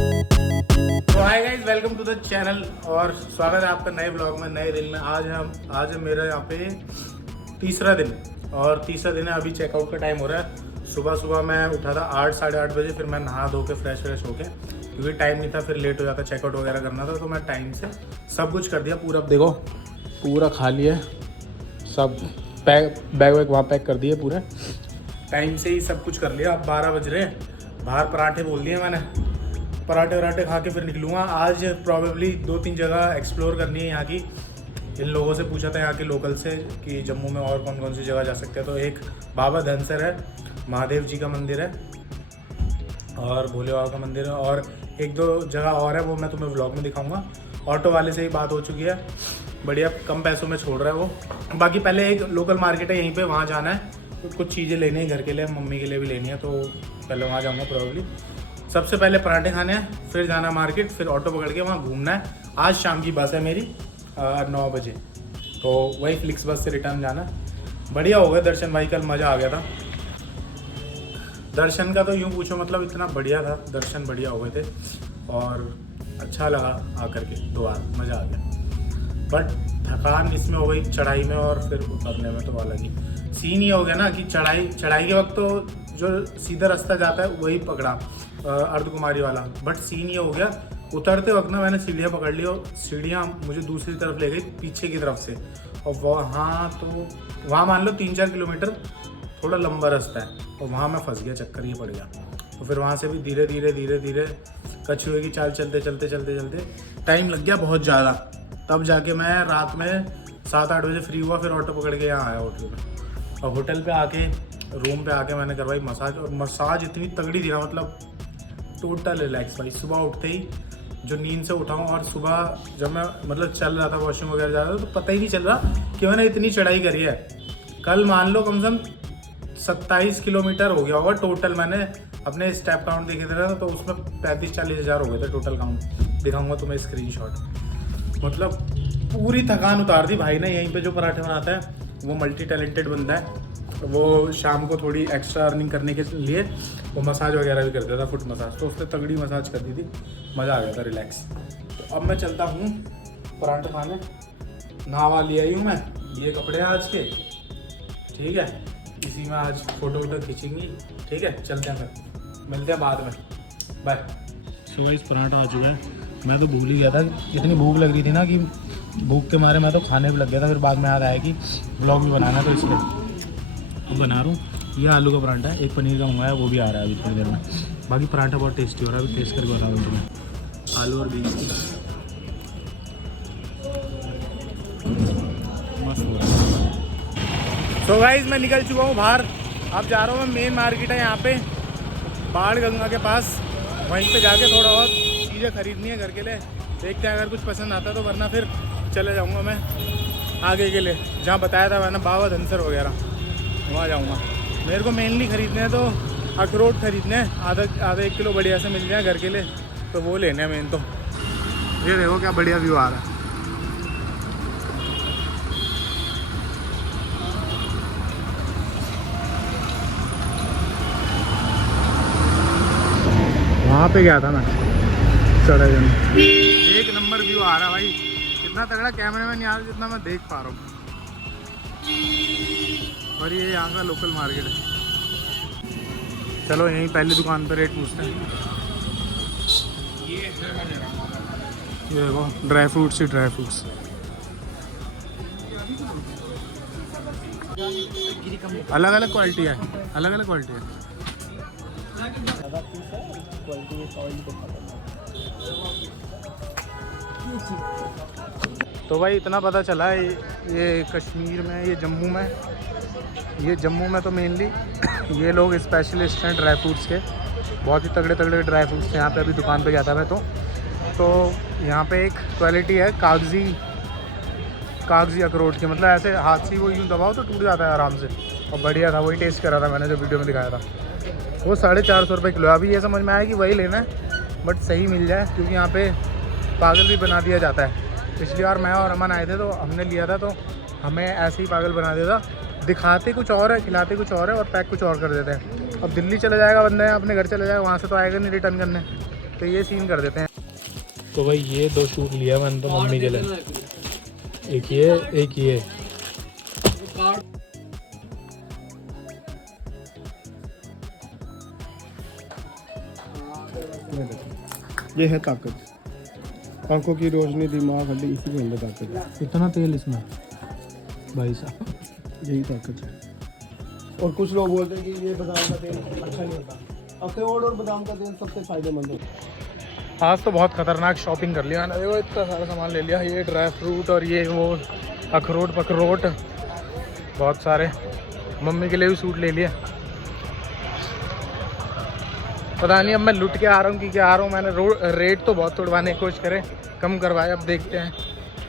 तो hi guys, welcome to the channel और स्वागत है आपका नए ब्लॉग में, नए दिन में। आज है मेरा यहाँ पे तीसरा दिन है। अभी चेकआउट का टाइम हो रहा है। सुबह मैं उठा था 8 साढ़े 8 बजे। फिर मैं नहा धो के फ्रेश होके, क्योंकि टाइम नहीं था, फिर लेट हो जाता, चेकआउट वगैरह करना था, तो मैं टाइम से सब कुछ कर दिया। पूरा देखो, पूरा खाली है सब, बैग वैग वहाँ पैक कर दिए पूरे। टाइम से ही सब कुछ कर लिया। अब 12 बज रहे हैं। बाहर पराठे बोल दिए मैंने, पराठे वराठे खा के फिर निकलूँगा। आज प्रॉबेबली 2-3 जगह एक्सप्लोर करनी है यहाँ की। इन लोगों से पूछा था यहाँ के लोकल से कि जम्मू में और कौन कौन सी जगह जा सकते हैं। तो एक बाबा धनसर है, महादेव जी का मंदिर है, और भोले बाबा का मंदिर है, और 1-2 जगह और है, वो मैं तुम्हें व्लॉग में दिखाऊंगा। ऑटो वाले से ही बात हो चुकी है, बढ़िया कम पैसों में छोड़ रहा है वो। बाकी पहले एक लोकल मार्केट है यहीं पे, वहाँ जाना है। तो कुछ चीज़ें लेनी है घर के लिए, मम्मी के लिए भी लेनी है, तो पहले वहाँ जाऊँगा प्रॉबेबली। सबसे पहले पराठे खाने हैं, फिर जाना मार्केट, फिर ऑटो पकड़ के वहाँ घूमना है। आज शाम की बस है मेरी 9 बजे, तो वही फ्लिक्स बस से रिटर्न जाना है। बढ़िया हो गया दर्शन भाई, कल मज़ा आ गया था। दर्शन का तो यूँ पूछो, मतलब इतना बढ़िया था दर्शन, बढ़िया हो गए थे और अच्छा लगा आकर के। 2 बार मज़ा आ गया, बट थकान इसमें हो गई चढ़ाई में, और फिर उतरने में तो अलग ही सीन ये हो गया ना कि चढ़ाई के वक्त तो जो सीधा रास्ता जाता है वही पकड़ा, अर्धकुमारी वाला। बट सीन ये हो गया, उतरते वक्त ना मैंने सीढ़ियाँ पकड़ ली, और सीढ़ियाँ मुझे दूसरी तरफ ले गई, पीछे की तरफ से। और वहाँ मान लो 3-4 किलोमीटर थोड़ा लंबा रास्ता है, और वहाँ मैं फंस गया, चक्कर ये पड़ गया। तो फिर वहाँ से भी धीरे धीरे कछुए की चाल चलते टाइम लग गया बहुत ज़्यादा। तब जाके मैं रात में 7-8 बजे फ्री हुआ, फिर ऑटो पकड़ के यहाँ आया होटल में। और होटल पे आके, रूम पे आके मैंने करवाई मसाज, और मसाज इतनी तगड़ी थी ना, मतलब टोटल रिलैक्स भाई। सुबह उठते ही जो नींद से उठाऊँ, और सुबह जब मैं मतलब चल रहा था, वॉशरूम वगैरह जा रहा था, तो पता ही नहीं चल रहा कि मैंने इतनी चढ़ाई करी है। कल मान लो कम से कम 27 किलोमीटर हो गया होगा टोटल। मैंने अपने स्टेप काउंट देखे थे, तो उसमें 35-40 हज़ार हो गए थे टोटल काउंट। दिखाऊंगा तुम्हें स्क्रीनशॉट। मतलब पूरी थकान उतार दी भाई ने। यहीं पे जो पराठे बनाता है वो मल्टी टैलेंटेड बंदा है। वो शाम को थोड़ी एक्स्ट्रा अर्निंग करने के लिए वो मसाज वगैरह भी करता था, फुट मसाज। तो उसने तगड़ी मसाज कर दी थी, मज़ा आ गया था, रिलैक्स। तो अब मैं चलता हूँ पराठे खाने। नहा लिया ही हूँ मैं, ये कपड़े हैं आज के, ठीक है। इसी में आज फ़ोटो खींचेंगी, ठीक है। चलते हैं, फिर मिलते हैं बाद में, बाय। सुबह इस पराठा आ चुका है। मैं तो भूल ही गया था, इतनी भूख लग रही थी ना कि भूख के मारे मैं तो खाने भी लग गया था। फिर बाद में याद आया कि ब्लॉग भी बनाना, तो इसलिए अब बना रहा हूँ। ये आलू का पराठा है, एक पनीर का मंगाया, वो भी आ रहा है अभी थोड़ी देर में। बाकी पराठा बहुत टेस्टी हो रहा है, अभी टेस्ट करके बता दूँ तुम्हें। आलू और बीन्स की मस्त हो रहा है। सो गाइस, मैं निकल चुका हूँ बाहर। अब जा रहा हूँ मैं, मेन मार्केट है यहाँ पे, बाढ़ गंगा के पास। वहीं पे जाके थोड़ा बहुत चीज़ें खरीदनी है घर के लिए। देखते हैं अगर कुछ पसंद आता तो, वरना फिर चले जाऊँगा मैं आगे के लिए, जहाँ बताया था मैंने, बाबा धनसर वगैरह, वहाँ जाऊँगा। मेरे को मेनली खरीदने हैं तो अखरोट खरीदने हैं, आधा 1 किलो बढ़िया से मिल जाए घर के लिए, तो वो लेने हैं मेन। तो ये देखो क्या बढ़िया व्यू आ रहा है। वहाँ पे गया था मैं, चढ़ाई में। एक नंबर व्यू आ रहा भाई, इतना तगड़ा कैमरे में नहीं आ रहा जितना मैं देख पा रहा हूँ। और ये यहाँ का लोकल मार्केट है। चलो यहीं पहली दुकान पर रेट पूछते हैं। ये देखो, ड्राई फ्रूट्स ही ड्राई फ्रूट्स। अलग अलग क्वालिटी है, अलग अलग क्वालिटी है। तो भाई इतना पता चला है, ये कश्मीर में, ये जम्मू में तो मेनली ये लोग स्पेशलिस्ट हैं ड्राई फ्रूट्स के। बहुत ही तगड़े ड्राई फ्रूट्स हैं यहाँ पे। अभी दुकान पे गया था मैं तो यहाँ पे एक क्वालिटी है कागजी अखरोट की, मतलब ऐसे हाथ से वो यूँ दबाओ तो टूट जाता है आराम से, और बढ़िया था। वही टेस्ट करा था मैंने जो वीडियो में दिखाया था। वो 450 रुपये किलो है। अभी ये समझ में आया कि वही लेना है, बट सही मिल जाए, क्योंकि यहाँ पे पागल भी बना दिया जाता है। पिछली बार मैं और अमन आए थे, तो हमने लिया था, तो हमें ऐसे ही पागल बना दिया था। दिखाते कुछ और है, खिलाते कुछ और है, और पैक कुछ और कर देते हैं। अब दिल्ली चला जाएगा बंदा, अपने घर चला जाएगा, वहाँ से तो आएगा नहीं रिटर्न करने। तो ये सीन कर देते हैं। तो भाई ये 2 शूट लिया मैंने तो मम्मी के लिए, एक ये। ये है ताकत, आंखों की रोशनी, दिमाग, हड्डी, इसी के अंदर ताकत है। इतना तेल इसमें भाई साहब, यही ताकत है। और कुछ लोग बोलते हैं कि ये बादाम का तेल अच्छा नहीं होता, अखरोट और बादाम का तेल सबसे फायदेमंद है। आज तो बहुत खतरनाक शॉपिंग कर लिया मैंने, देखो इतना सारा सामान ले लिया, ये ड्राई फ्रूट और ये वो अखरोट पखरोट बहुत सारे, मम्मी के लिए भी सूट ले लिया। पता नहीं अब मैं लुट के आ रहा हूँ कि क्या आ रहा हूँ। मैंने रेट तो बहुत तोड़वाने की कोशिश करे, कम करवाए, अब देखते हैं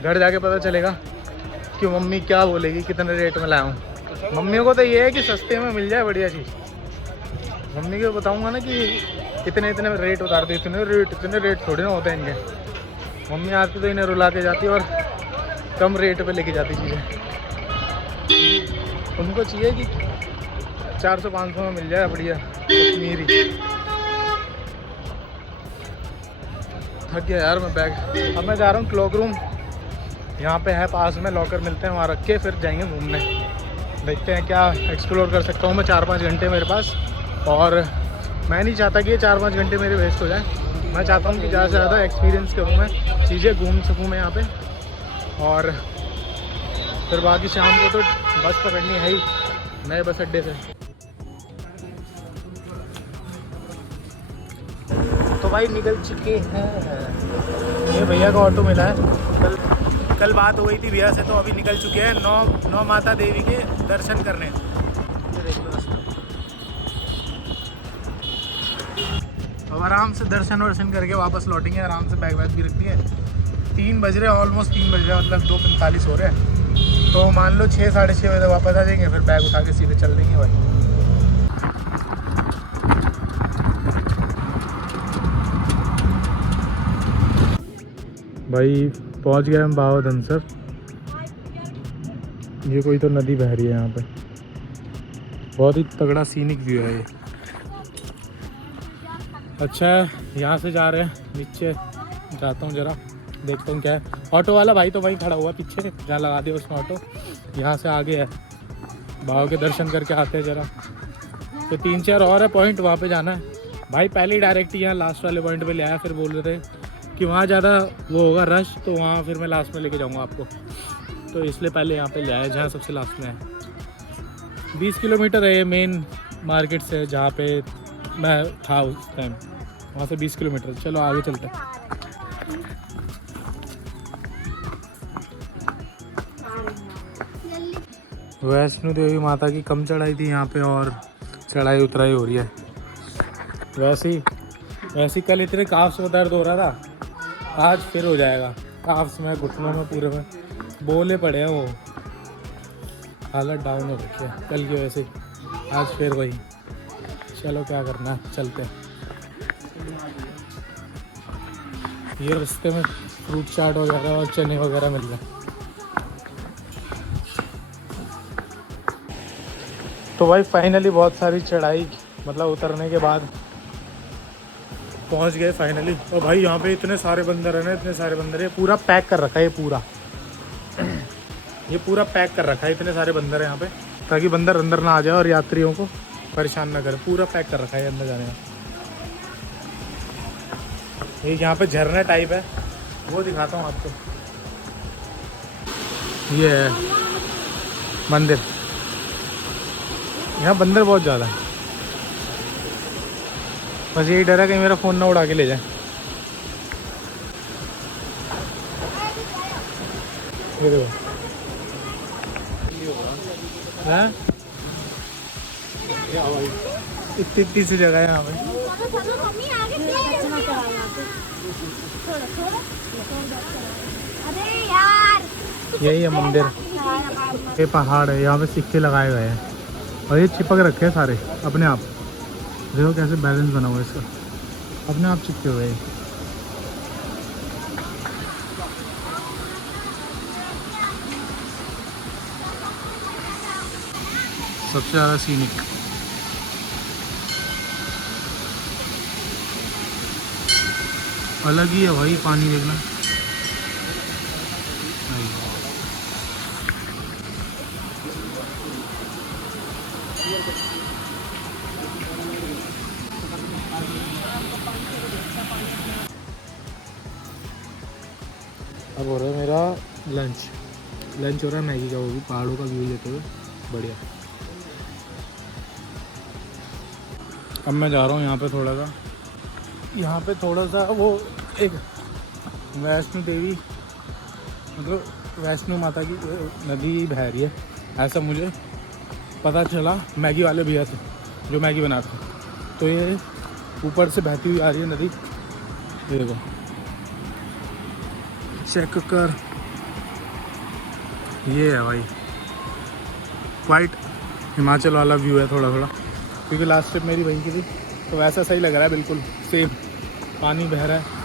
घर जाके पता चलेगा कि मम्मी क्या बोलेगी, कितने रेट में लाया हूँ। मम्मियों को तो ये है कि सस्ते में मिल जाए बढ़िया चीज़। मम्मी को बताऊँगा ना कि इतने रेट उतार दे, इतने रेट थोड़े ना होते हैं इनके। मम्मी आती तो इन्हें रुला के जाती और कम रेट पे लेके जाती चीज़ें। उनको चाहिए कि 400-500 में मिल जाए बढ़िया कश्मीरी। थक गया यार मैं बैग। अब मैं जा रहा हूँ क्लॉक रूम, यहाँ पे है पास में, लॉकर मिलते हैं, वहाँ रख के फिर जाएंगे घूमने। देखते हैं क्या एक्सप्लोर कर सकता हूँ मैं। 4-5 घंटे मेरे पास, और मैं नहीं चाहता कि ये 4-5 घंटे मेरे वेस्ट हो जाए। मैं चाहता हूँ कि ज़्यादा से ज़्यादा एक्सपीरियंस करूँ मैं, चीज़ें घूम सकूँ मैं यहाँ पे। और फिर बाकी शाम को तो बस पकड़नी है ही नए बस अड्डे से। तो भाई निकल चुके हैं, ये भैया का ऑटो मिला है। कल बात हो गई थी भैया से, तो अभी निकल चुके हैं नौ माता देवी के दर्शन करने। अब आराम से दर्शन वर्शन करके वापस लौटेंगे, आराम से बैग भी रख दिए। 3 बज रहे, ऑलमोस्ट 3 बज रहे, मतलब 2:45 हो रहे हैं। तो मान लो 6-6:30 बजे वापस आ जाएंगे, फिर बैग उठा के सीधे चल देंगे भाई। भाई पहुंच गए हम बाबा धनसर। ये कोई तो नदी बह रही है यहाँ पे, बहुत ही तगड़ा सीनिक व्यू है ये। अच्छा है, यहाँ से जा रहे हैं, नीचे जाता हूँ जरा, देखता हूँ क्या है। ऑटो वाला भाई तो वहीं खड़ा हुआ पीछे, जहाँ लगा दिया उसने ऑटो। यहाँ से आगे है, बाबा के दर्शन करके आते हैं जरा। तो 3-4 और है पॉइंट, वहाँ पे जाना है भाई। पहले ही डायरेक्ट यहाँ लास्ट वाले पॉइंट पे ले आया, फिर बोल रहे थे कि वहाँ ज़्यादा वो होगा रश, तो वहाँ फिर मैं लास्ट में लेके जाऊँगा आपको, तो इसलिए पहले यहाँ पे ले आया जहाँ सबसे लास्ट में है। 20 किलोमीटर है ये मेन मार्केट से, जहाँ पे मैं था उस टाइम, वहाँ से 20 किलोमीटर। चलो आगे चलते हैं। वैष्णो देवी माता की कम चढ़ाई थी यहाँ पे, और चढ़ाई उतराई हो रही है। वैसे ही कल इतने काफ्स में दर्द हो रहा था, आज फिर हो जाएगा। काफ्स में, घुटनों में, पूरे में बोले पड़े हैं, वो हालत डाउन हो रखी है कल की वजह से। आज फिर वही, चलो क्या करना है, चलते हैं। ये रास्ते में फ्रूट चाट वगैरह और चने वगैरह मिल रहे हैं। तो भाई फाइनली बहुत सारी चढ़ाई, मतलब उतरने के बाद पहुंच गए फाइनली। और भाई यहाँ पे इतने सारे बंदर हैं ना, इतने सारे बंदर है, पूरा पैक कर रखा है ये पूरा पैक कर रखा है। इतने सारे बंदर हैं यहाँ पे, ताकि बंदर अंदर ना आ जाए और यात्रियों को परेशान ना करे। पूरा पैक कर रखा है अंदर जाने का। एक यहाँ पे झरना टाइप है, वो दिखाता हूँ आपको। ये है मंदिर, यहाँ बंदर बहुत ज़्यादा है। बस यही डर है कहीं मेरा फ़ोन ना उड़ा के ले जाए। ये देखो, हाँ इतनी सी जगह है यहाँ पे। यही है मंदिर, ये पहाड़ है, यहाँ पे सिक्के लगाए गए हैं और ये चिपक रखे हैं सारे अपने आप। देखो कैसे बैलेंस बना हुआ है इसका, अपने आप चिपके हुए हैं। सबसे ज़्यादा सीनिक। अलग ही है भाई पानी, देखना। अब हो रहा है मेरा लंच हो रहा है मैगी का, वो भी पहाड़ों का व्यू लेते हुए, बढ़िया। अब मैं जा रहा हूँ यहाँ पे थोड़ा सा वो एक वैष्णो देवी, मतलब वैष्णो माता की नदी बह रही है, ऐसा मुझे पता चला मैगी वाले भैया से जो मैगी बनाते हैं। तो ये ऊपर से बहती हुई आ रही है नदी, ये देखो, चेक कर, ये है भाई। क्वाइट हिमाचल वाला व्यू है थोड़ा थोड़ा, क्योंकि लास्ट ट्रिप मेरी वहीं की थी, तो वैसा सही लग रहा है, बिल्कुल सेम पानी बह रहा है।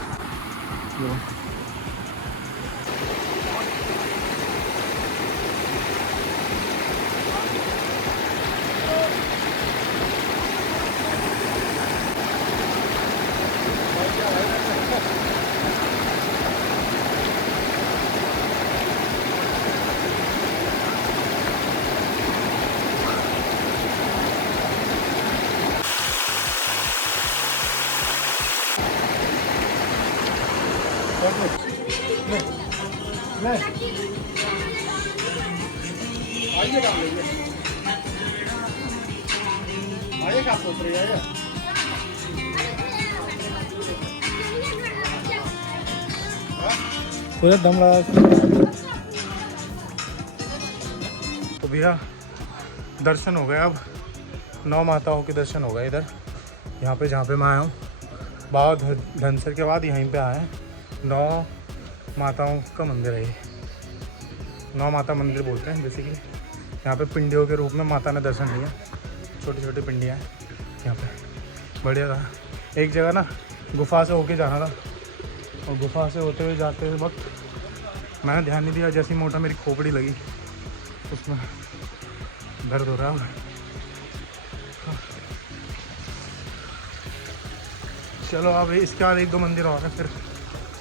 आइए, क्या सोच रही है? पूरा दम लगा। तो भैया दर्शन हो गए, अब 9 माताओं के दर्शन हो गए इधर, यहाँ पे जहाँ पे मैं आया हूँ। बाबा धनसर के बाद यहीं पे आए हैं। 9 माताओं का मंदिर है ये, 9 माता मंदिर बोलते हैं बेसिकली। यहाँ पे पिंडियों के रूप में माता ने दर्शन लिया, छोटी छोटी पिंडियाँ हैं यहाँ पे, बढ़िया था। एक जगह ना गुफा से होके जाना था, और गुफा से होते हुए जाते हुए वक्त मैंने ध्यान नहीं दिया, जैसी मोटा मेरी खोपड़ी लगी उसमें दर्द हो रहा है। चलो अब इसके बाद 1-2 मंदिर और हैं, फिर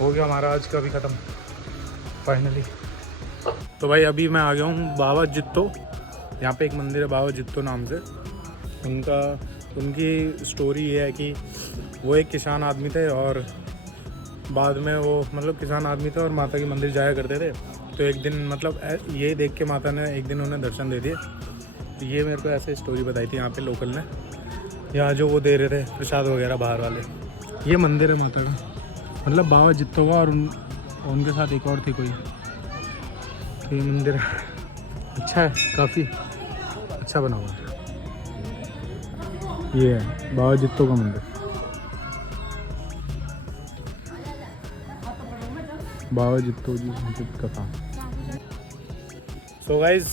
हो गया हमारा आज का भी ख़त्म फाइनली। तो भाई अभी मैं आ गया हूँ बाबा जित्तो। यहाँ पे एक मंदिर है बाबा जित्तो नाम से। उनकी स्टोरी ये है कि वो एक किसान आदमी थे, और बाद में वो मतलब किसान आदमी थे और माता के मंदिर जाया करते थे। तो एक दिन मतलब ये देख के माता ने एक दिन उन्हें दर्शन दे दिए। तो ये मेरे को ऐसे स्टोरी बताई थी यहाँ पे लोकल ने, यहाँ जो वो दे रहे थे प्रसाद वगैरह बाहर वाले। ये मंदिर है माता का, मतलब बाबा जित्तो का, और उनके साथ एक और थी कोई। तो ये मंदिर अच्छा है, काफ़ी अच्छा बना हुआ है। ये है बाबा जित्तो का मंदिर, बाबा जित्तो जी का था। So guys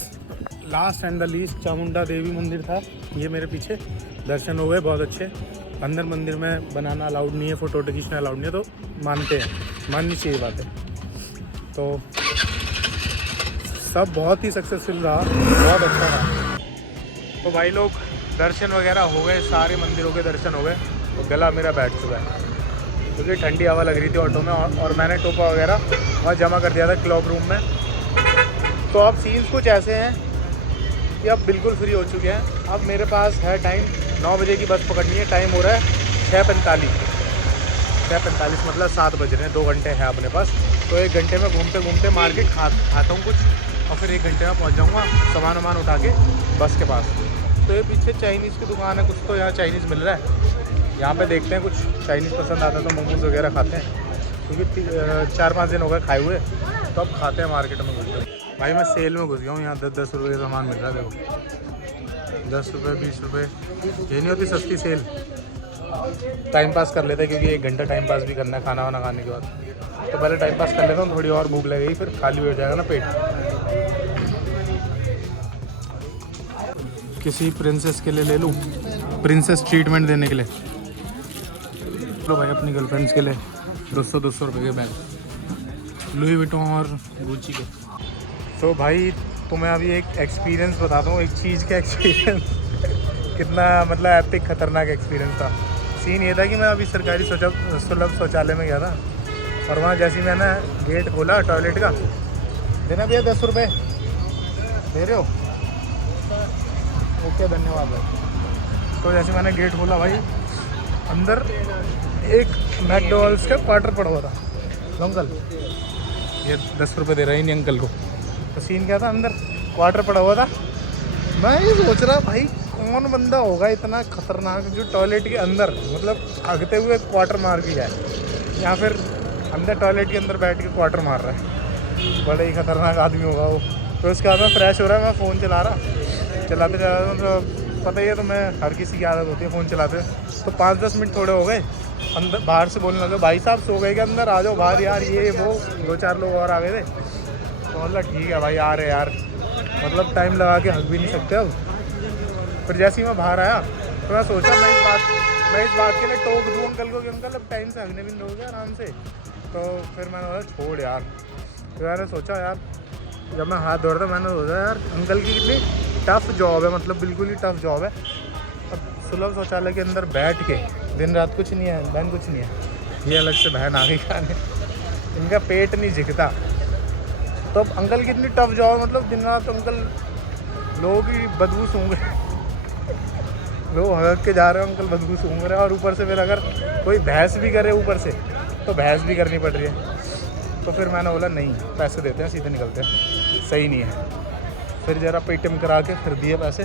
last and the least Chamunda Devi मंदिर था ये मेरे पीछे। दर्शन हो गए बहुत अच्छे। अंदर मंदिर में बनाना अलाउड नहीं है, फ़ोटो खींचना अलाउड नहीं है, तो मानते हैं, माननी चाहिए बातें। तो सब बहुत ही सक्सेसफुल रहा, बहुत अच्छा रहा। तो भाई लोग दर्शन वगैरह हो गए, सारे मंदिरों के दर्शन हो गए, तो गला मेरा बैठ चुका है क्योंकि ठंडी हवा लग रही थी ऑटो में, और मैंने टोपा वगैरह वहाँ जमा कर दिया था क्लॉक रूम में। तो अब सीन्स कुछ ऐसे हैं कि अब बिल्कुल फ्री हो चुके हैं। अब मेरे पास है टाइम, 9 बजे की बस पकड़नी है, टाइम हो रहा है 6:45 मतलब 7 बज रहे हैं, 2 घंटे हैं अपने पास। तो 1 घंटे में घूमते घूमते मार्केट खाता हूँ कुछ, और फिर 1 घंटे में पहुँच जाऊँगा सामान वामान उठा के बस के पास। तो ये पीछे चाइनीज़ की दुकान है कुछ, तो यहाँ चाइनीज़ मिल रहा है, यहाँ पे देखते हैं कुछ चाइनीज़ पसंद आता है तो मोमोज़ वगैरह खाते हैं, क्योंकि 4-5 दिन हो गए खाए हुए। तो अब खाते हैं मार्केट में घुस गए। भाई मैं सेल में घुस गया हूँ, यहाँ 10-10 रुपये का सामान मिल रहा है। देखो 10 रुपये 20 रुपये, ये नहीं होती सस्ती सेल। टाइम पास कर लेते हैं, क्योंकि 1 घंटा टाइम पास भी करना है खाना वाना खाने के बाद। तो पहले टाइम पास कर लेता हूँ, थोड़ी और भूख लगेगी, फिर खाली हो जाएगा ना पेट। किसी प्रिंसेस के लिए ले लूँ, प्रिंसेस ट्रीटमेंट देने के लिए। लो भाई अपनी गर्लफ्रेंड्स के लिए 200 रुपये के बैग, लुई विटॉन और गुची के। तो भाई तुम्हें अभी एक एक्सपीरियंस बताता हूँ, एक चीज़ का एक्सपीरियंस कितना मतलब एपिक खतरनाक एक्सपीरियंस था। सीन ये था कि मैं अभी सरकारी सुलभ शौचालय में गया था और वहाँ जैसे ही मैंने गेट खोला टॉयलेट का, देना भैया 10 रुपये दे रहे हो? ओके धन्यवाद भाई। तो जैसे मैंने गेट खोला भाई, अंदर एक मैकडॉनल्ड्स का क्वार्टर पड़ा हुआ था। तो अंकल ये 10 रुपये दे रहे हैं नहीं अंकल को। तो सीन क्या था, अंदर क्वार्टर पड़ा हुआ था। मैं ये सोच रहा भाई कौन बंदा होगा इतना खतरनाक जो टॉयलेट के अंदर मतलब भागते हुए क्वार्टर मार के जाए, या फिर अंदर टॉयलेट के अंदर बैठ के क्वार्टर मार रहा है। बड़ा ही खतरनाक आदमी होगा वो। तो उसके बाद में फ्रेश हो रहा है, मैं फ़ोन चलाते तो पता ही है, तो मैं हर किसी की आदत होती है फ़ोन चलाते। तो 5-10 मिनट थोड़े हो गए, अंदर बाहर से बोलने लगे भाई साहब सो गए कि अंदर आ जाओ बाहर यार, ये वो 2-4 लोग और आ गए थे। तो मतलब ठीक है भाई आ रहे यार, मतलब टाइम लगा के हक भी नहीं सकते अब। फिर जैसे ही मैं बाहर आया तो मैं सोचा मैं इस बात के लिए टोक दूँ अंकल को कि अंकल अब टाइम से हगने भी दोगे आराम से। तो फिर मैंने बोला छोड़ यार। तो मैंने सोचा यार, जब मैं हाथ धो रहा था मैंने सोचा यार अंकल की कितनी टफ़ जॉब है, मतलब बिल्कुल ही टफ़ जॉब है। अब सुलभ शौचालय के अंदर बैठ के दिन रात कुछ नहीं है, बहन कुछ नहीं है, ये अलग से बहन आ गई खाने, इनका पेट नहीं झिकता। तो अब अंकल की इतनी टफ़ जॉब है, मतलब दिन रात अंकल लोगों की बदबू सूंघ रहे, लोग हग के जा रहे हो अंकल बदबू सूंघ रहे हैं, और ऊपर से फिर अगर कोई बहस भी करे ऊपर से तो बहस भी करनी पड़ रही है। तो फिर मैंने बोला नहीं, पैसे देते हैं सीधे निकलते हैं, सही नहीं है। फिर ज़रा पेटीएम करा के फिर दिए पैसे।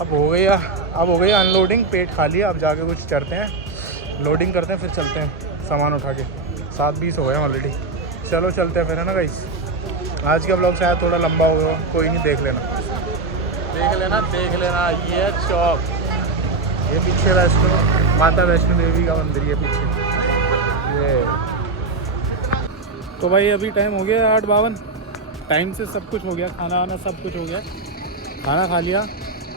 अब हो गई अनलोडिंग, पेट खाली है। अब जाके कुछ करते हैं, लोडिंग करते हैं, फिर चलते हैं सामान उठा के। 7:20 हो गए ऑलरेडी। चलो चलते हैं फिर, है ना गाइस। आज का ब्लॉग शायद थोड़ा लंबा होगा, कोई नहीं, देख लेना। ये चौक, ये पीछे माता वैष्णो देवी का मंदिर है पीछे ये। तो भाई अभी टाइम हो गया 8:52। टाइम से सब कुछ हो गया, खाना वाना सब कुछ हो गया। खाना खा लिया,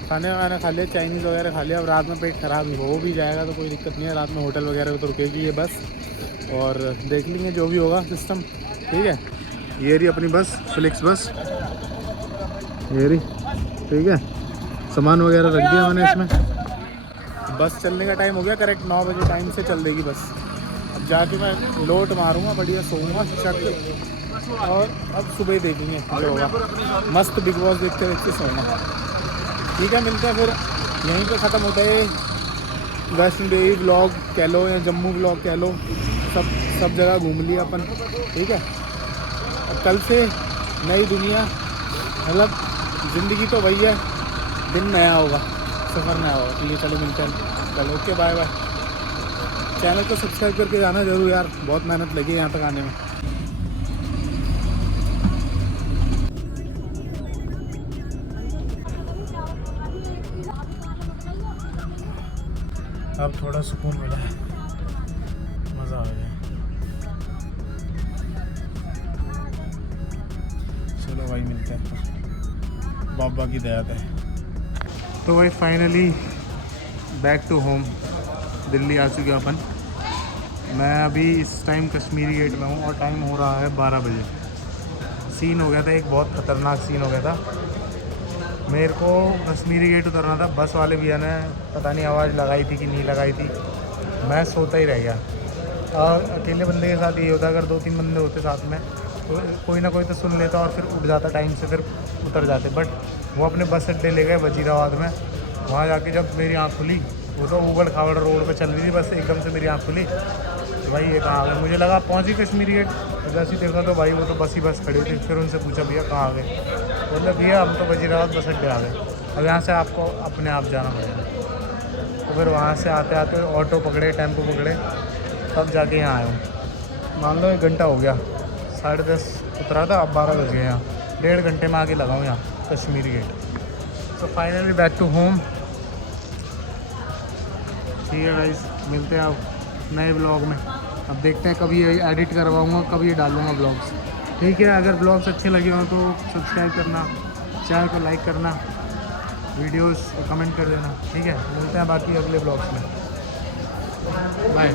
खाना खा लिया, चाइनीज़ वगैरह खा लिया। अब रात में पेट ख़राब हो भी जाएगा तो कोई दिक्कत नहीं है, रात में होटल वगैरह तो रुकेगी ये बस, और देख लेंगे जो भी होगा सिस्टम, ठीक है। ये रही अपनी बस, फ्लिक्स बस, ये रही, ठीक है। सामान वगैरह रख दिया मैंने इसमें। बस चलने का टाइम हो गया, करेक्ट 9 बजे टाइम से चल देगी बस। अब जाके मैं लोट मारूंगा, बढ़िया सोऊंगा चक के, और अब सुबह देखेंगे जो होगा। मस्त बिग बॉस देखते देखते सोऊंगा। ठीक है, मिलते हैं फिर। यहीं पे ख़त्म होता है वैष्णो देवी ब्लॉग कह लो या जम्मू ब्लॉग कह लो, सब जगह घूम लिया अपन, ठीक है। अब कल से नई दुनिया, मतलब ज़िंदगी तो वही है, दिन नया होगा, सफ़र नया होगा। ठीक है, चलो मिलते हैं, चलो ओके बाय बाय। चैनल को सब्सक्राइब करके जाना जरूर यार, बहुत मेहनत लगी है यहाँ तक आने में। अब थोड़ा सुकून मिला है, मज़ा आ गया। चलो भाई मिलते हैं, बाबा की दया है। तो भाई finally back to home, Delhi आ चुके अपन। मैं अभी इस टाइम कश्मीरी गेट में हूँ और टाइम हो रहा है 12 बजे। सीन हो गया था एक बहुत ख़तरनाक सीन हो गया था। मेरे को कश्मीरी गेट उतरना था, बस वाले भैया ने पता नहीं आवाज़ लगाई थी कि नहीं लगाई थी, मैं सोता ही रह गया। अकेले बंदे के साथ ये होता, अगर 2-3 बंदे होते साथ में तो कोई ना कोई तो सुन लेता और फिर उठ जाता टाइम से, फिर उतर जाते। बट वो अपने बस अड्डे ले गए वजीराबाद में। वहाँ जाके जब मेरी आँख खुली, वो तो उबड़ खाबड़ रोड पे चल रही थी बस, एकदम से मेरी आँख खुली तो भाई ये कहाँ आ गए। मुझे लगा पहुँच ही कश्मीरी गेट, तो जैसे ही देखा तो भाई वो तो बस ही बस खड़ी थी। फिर उनसे पूछा भैया कहाँ आ गए, बोले भैया हम तो वजीराबाद बस अड्डे आ गए, अब यहाँ से आपको अपने आप जाना पड़ेगा। तो फिर वहाँ से आते आते ऑटो पकड़े, टेम्पो पकड़े, तब जाके यहाँ आया हूँ। मान लो 1 घंटा हो गया, 10:30 उतरा था, अब 12 बज गए। यहाँ 1.5 घंटे में आके लगा हूँ यहाँ कश्मीरी गेट। तो फाइनली बैक टू होम। ठीक है गाइस, मिलते हैं अब नए ब्लॉग में। अब देखते हैं कभी ये एडिट करवाऊँगा, कभी ये डालूँगा ब्लॉग्स। ठीक है, अगर ब्लॉग्स अच्छे लगे हो तो सब्सक्राइब करना, चैनल को लाइक करना, वीडियोस कमेंट कर देना। ठीक है, मिलते हैं बाकी अगले ब्लॉग्स में। बाय।